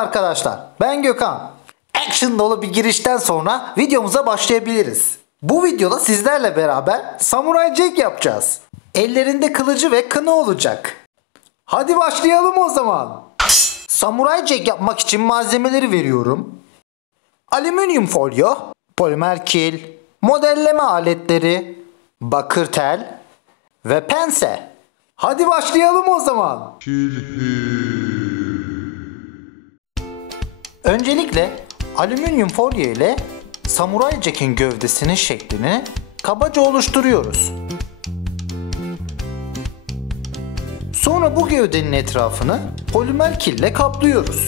arkadaşlar, ben Gökhan. Action dolu bir girişten sonra videomuza başlayabiliriz. Bu videoda sizlerle beraber Samurai Jack yapacağız. Ellerinde kılıcı ve kını olacak. Hadi başlayalım o zaman. Samurai Jack yapmak için malzemeleri veriyorum. Alüminyum folyo, polimer kil, modelleme aletleri, bakır tel ve pense. Hadi başlayalım o zaman. Öncelikle alüminyum folyo ile Samurai Jack'in gövdesinin şeklini kabaca oluşturuyoruz. Sonra bu gövdenin etrafını polimer kille kaplıyoruz.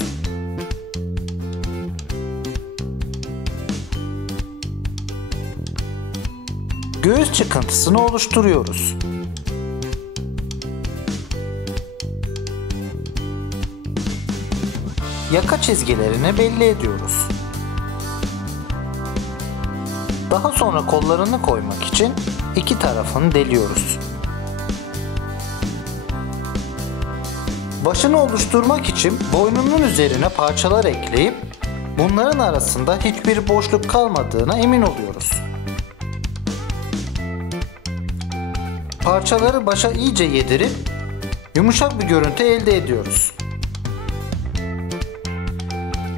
Göğüs çıkıntısını oluşturuyoruz. Yaka çizgilerini belli ediyoruz. Daha sonra kollarını koymak için iki tarafını deliyoruz. Başını oluşturmak için boynunun üzerine parçalar ekleyip bunların arasında hiçbir boşluk kalmadığına emin oluyoruz. Parçaları başa iyice yedirip yumuşak bir görüntü elde ediyoruz.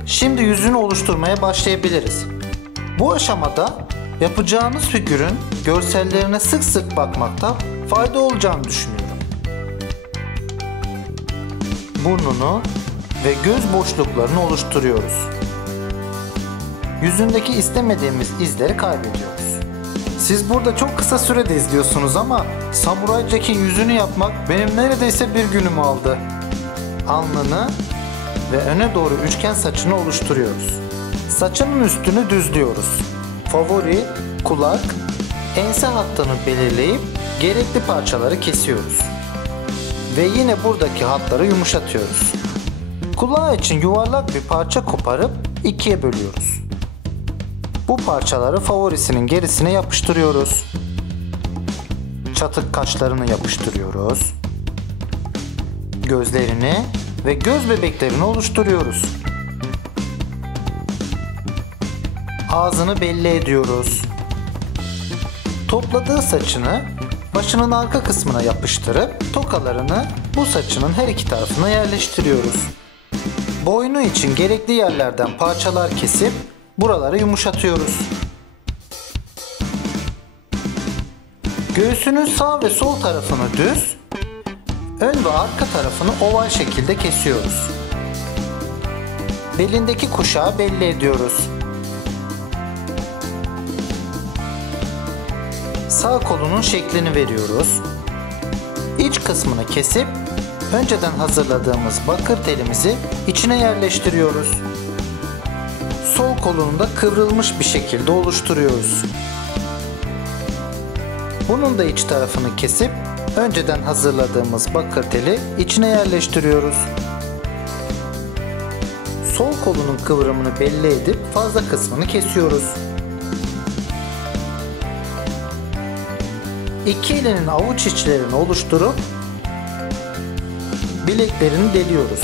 Şimdi yüzünü oluşturmaya başlayabiliriz. Bu aşamada yapacağınız figürün görsellerine sık sık bakmakta fayda olacağını düşünüyorum. Burnunu ve göz boşluklarını oluşturuyoruz. Yüzündeki istemediğimiz izleri kaybediyoruz. Siz burada çok kısa sürede izliyorsunuz ama Samurai Jack'in yüzünü yapmak benim neredeyse bir günümü aldı. Alnını ve öne doğru üçgen saçını oluşturuyoruz. Saçının üstünü düzlüyoruz. Favori, kulak, ense hattını belirleyip gerekli parçaları kesiyoruz. Ve yine buradaki hatları yumuşatıyoruz. Kulağı için yuvarlak bir parça koparıp ikiye bölüyoruz. Bu parçaları favorisinin gerisine yapıştırıyoruz. Çatık kaşlarını yapıştırıyoruz. Gözlerini ve göz bebeklerini oluşturuyoruz. Ağzını belli ediyoruz. Topladığı saçını başının arka kısmına yapıştırıp tokalarını bu saçının her iki tarafına yerleştiriyoruz. Boynu için gerekli yerlerden parçalar kesip buraları yumuşatıyoruz. Göğsünün sağ ve sol tarafını düz, ön ve arka tarafını oval şekilde kesiyoruz. Belindeki kuşağı belli ediyoruz. Sağ kolunun şeklini veriyoruz. İç kısmını kesip önceden hazırladığımız bakır telimizi içine yerleştiriyoruz. Sol kolunu da kıvrılmış bir şekilde oluşturuyoruz. Bunun da iç tarafını kesip önceden hazırladığımız bakır teli içine yerleştiriyoruz. Sol kolunun kıvrımını belli edip fazla kısmını kesiyoruz. İki elinin avuç içlerini oluşturup bileklerini deliyoruz.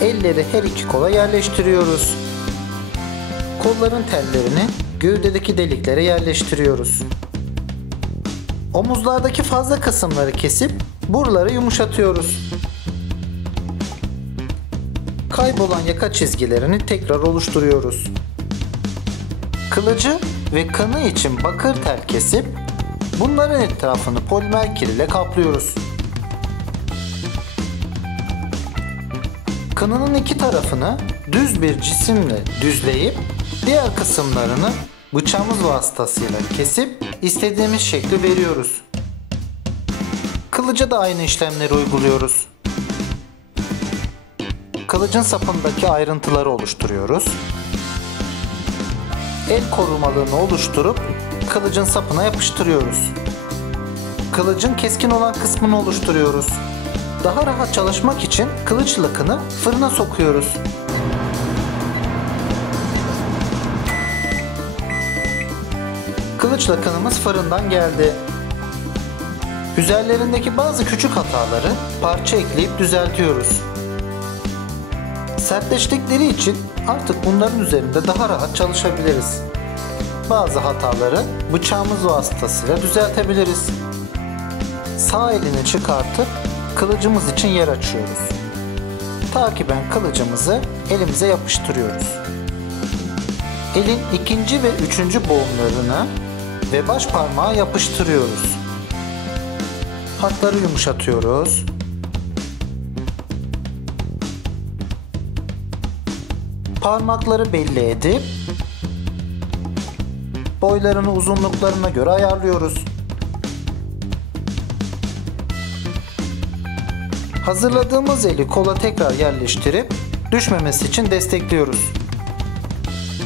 Elleri her iki kola yerleştiriyoruz. Kolların tellerini gövdedeki deliklere yerleştiriyoruz. Omuzlardaki fazla kısımları kesip buraları yumuşatıyoruz. Kaybolan yaka çizgilerini tekrar oluşturuyoruz. Kılıcı ve kını için bakır tel kesip bunların etrafını polimer kil ile kaplıyoruz. Kınının iki tarafını düz bir cisimle düzleyip diğer kısımlarını bıçağımız vasıtasıyla kesip istediğimiz şekli veriyoruz. Kılıca da aynı işlemleri uyguluyoruz. Kılıcın sapındaki ayrıntıları oluşturuyoruz. El korumalığını oluşturup kılıcın sapına yapıştırıyoruz. Kılıcın keskin olan kısmını oluşturuyoruz. Daha rahat çalışmak için kılıç lakını fırına sokuyoruz. Kılıç lakınımız fırından geldi. Üzerlerindeki bazı küçük hataları parça ekleyip düzeltiyoruz. Sertleştikleri için artık bunların üzerinde daha rahat çalışabiliriz. Bazı hataları bıçağımız vasıtasıyla düzeltebiliriz. Sağ elini çıkartıp kılıcımız için yer açıyoruz. Takiben kılıcımızı elimize yapıştırıyoruz. Elin ikinci ve üçüncü boğumlarını ve baş parmağı yapıştırıyoruz. Hatları yumuşatıyoruz. Parmakları belli edip boylarını uzunluklarına göre ayarlıyoruz. Hazırladığımız eli kola tekrar yerleştirip düşmemesi için destekliyoruz.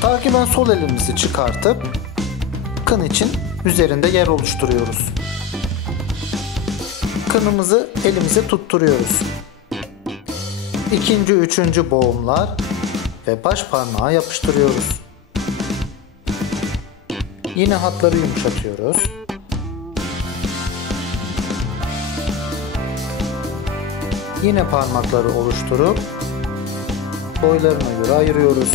Takiben sol elimizi çıkartıp kın için üzerinde yer oluşturuyoruz. Kınımızı elimize tutturuyoruz. İkinci, üçüncü boğumlar ve baş parmağı yapıştırıyoruz. Yine hatları yumuşatıyoruz. Yine parmakları oluşturup boylarına göre ayırıyoruz.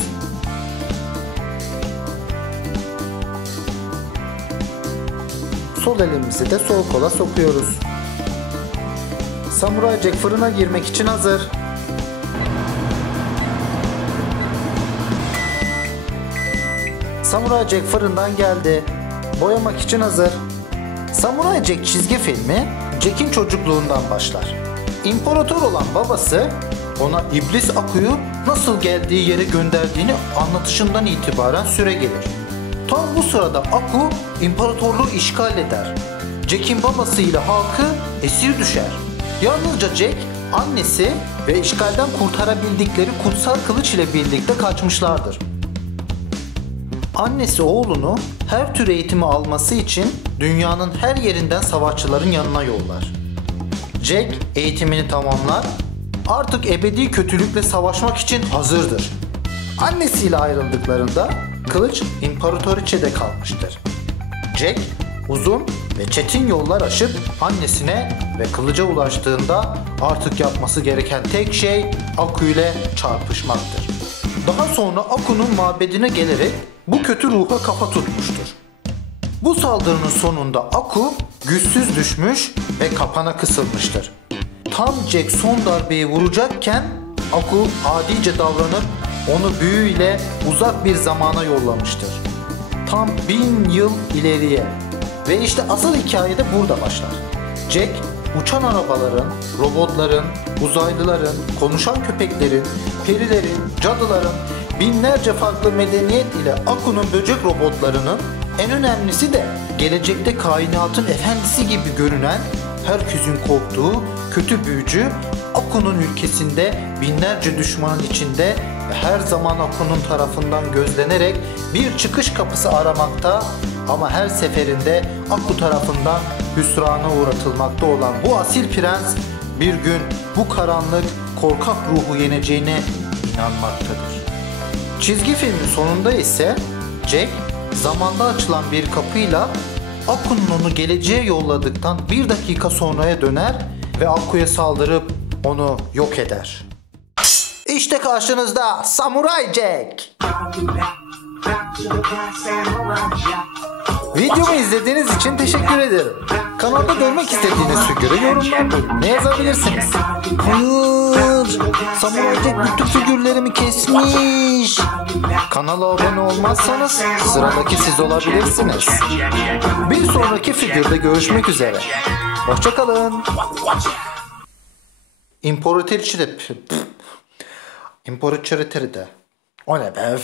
Sol elimizi de sol kola sokuyoruz. Samuray Jack fırına girmek için hazır. Samuray Jack fırından geldi. Boyamak için hazır. Samuray Jack çizgi filmi Jack'in çocukluğundan başlar. İmparator olan babası ona iblis Aku'yu nasıl geldiği yere gönderdiğini anlatışından itibaren süre gelir. Tam bu sırada Aku imparatorluğu işgal eder. Jack'in babası ile halkı esir düşer. Yalnızca Jack, annesi ve işgalden kurtarabildikleri kutsal kılıç ile birlikte kaçmışlardır. Annesi oğlunu her tür eğitimi alması için dünyanın her yerinden savaşçıların yanına yollar. Jack eğitimini tamamlar, artık ebedi kötülükle savaşmak için hazırdır. Annesiyle ayrıldıklarında kılıç İmparatoriçe'de kalmıştır. Jack uzun ve çetin yollar aşıp annesine ve kılıca ulaştığında artık yapması gereken tek şey Aku ile çarpışmaktır. Daha sonra Aku'nun mabedine gelerek bu kötü ruha kafa tutmuştur. Bu saldırının sonunda Aku güçsüz düşmüş ve kapana kısılmıştır. Tam Jack son darbeyi vuracakken Aku adice davranıp onu büyüyle uzak bir zamana yollamıştır. Tam 1000 yıl ileriye. Ve işte asıl hikaye de burada başlar. Jack uçan arabaların, robotların, uzaylıların, konuşan köpeklerin, perilerin, cadıların, binlerce farklı medeniyet ile Aku'nun böcek robotlarının, en önemlisi de gelecekte kainatın efendisi gibi görünen, herkesin korktuğu kötü büyücü Aku'nun ülkesinde binlerce düşmanın içinde ve her zaman Aku'nun tarafından gözlenerek bir çıkış kapısı aramakta ama her seferinde Aku tarafından hüsrana uğratılmakta olan bu asil prens bir gün bu karanlık korkak ruhu yeneceğine inanmaktadır. Çizgi filmin sonunda ise Jack zamanda açılan bir kapıyla Aku'nun onu geleceğe yolladıktan bir dakika sonraya döner ve Aku'ya saldırıp onu yok eder. İşte karşınızda Samuray Jack. Videomu izlediğiniz için teşekkür ederim. Kanalda görmek istediğiniz figürü yorumlar bölümüne yazabilirsiniz. Hayır, Samuray Jack bütün figürlerimi kesmiş. Kanala abone olmazsanız sıradaki siz olabilirsiniz. Bir sonraki figürde görüşmek üzere. Hoşçakalın. İmparatoriçe'de. O ne be?